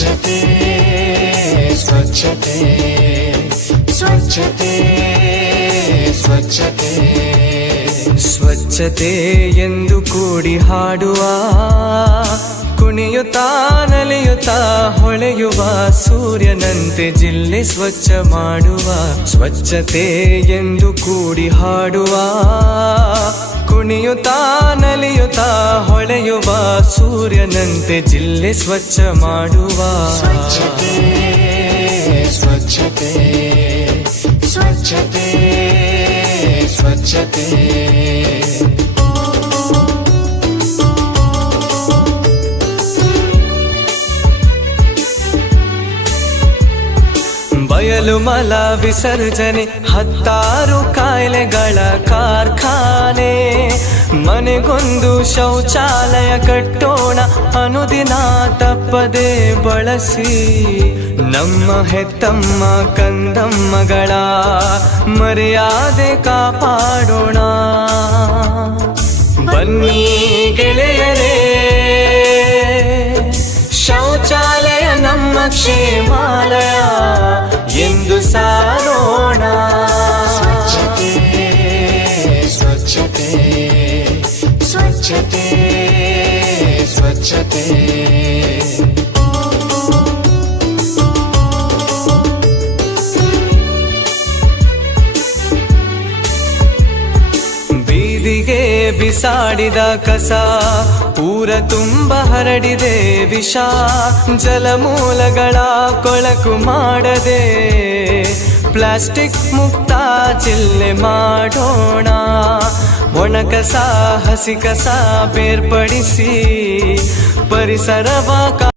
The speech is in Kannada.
ಸ್ವಚ್ಛತೆ ಸ್ವಚ್ಛತೆ ಸ್ವಚ್ಛತೆ ಸ್ವಚ್ಛತೆ. ಸ್ವಚ್ಛತೆ ಎಂದು ಕೂಡಿ ಹಾಡುವ, ಕುಣಿಯುತ್ತಾ ನಲಿಯುತ್ತಾ ಹೊಳೆಯುವ ಸೂರ್ಯನಂತೆ ಜಿಲ್ಲೆ ಸ್ವಚ್ಛ ಮಾಡುವ, ಸ್ವಚ್ಛತೆ ಎಂದು ಕೂಡಿ ಹಾಡುವ, ಕುಣಿಯುತ್ತಾ ನಲಿಯುತ್ತಾ ಹೊಳೆಯುವ ಸೂರ್ಯನಂತೆ ಜಿಲ್ಲೆ ಸ್ವಚ್ಛ ಮಾಡುವ ಸ್ವಚ್ಛತೆ ಸ್ವಚ್ಛತೆ ಸ್ವಚ್ಛತೆ ಸ್ವಚ್ಛತೆ ಬಯಲು ಮಲ ವಿಸರ್ಜನೆ ಹತ್ತಾರು ಕಾಯಿಲೆಗಳ ಮನೆಗೊಂದು ಶೌಚಾಲಯ ಕಟ್ಟೋಣ, ಅನುದಿನ ತಪ್ಪದೆ ಬಳಸಿ. ನಮ್ಮ ಹೆತ್ತಮ್ಮ ಕಂದಮ್ಮಗಳ ಮರ್ಯಾದೆ ಕಾಪಾಡೋಣ. ಬನ್ನಿ ಗೆಳೆಯರೇ, ಶೌಚಾಲಯ ನಮ್ಮ ಕ್ಷೇಮಾಲಯ. ಎಂದು ಸಾರೋಣ ಸ್ವಚ್ಛತೆ ಸ್ವಚ್ಛತೆ. ಬೀದಿಗೆ ಬಿಸಾಡಿದ ಕಸ, ಊರ ತುಂಬ ಹರಡಿದೆ ವಿಷ. ಜಲಮೂಲಗಳ ಕೊಳಕು ಮಾಡದೆ, ಪ್ಲಾಸ್ಟಿಕ್ ಮುಕ್ತ ಚಿಲ್ಲೆ ಒಣ ಕಸ ಹಸಿ ಕಸ ಬೇರ್ಪಡಿಸಿ ಪರಿಸರವ ಕಾ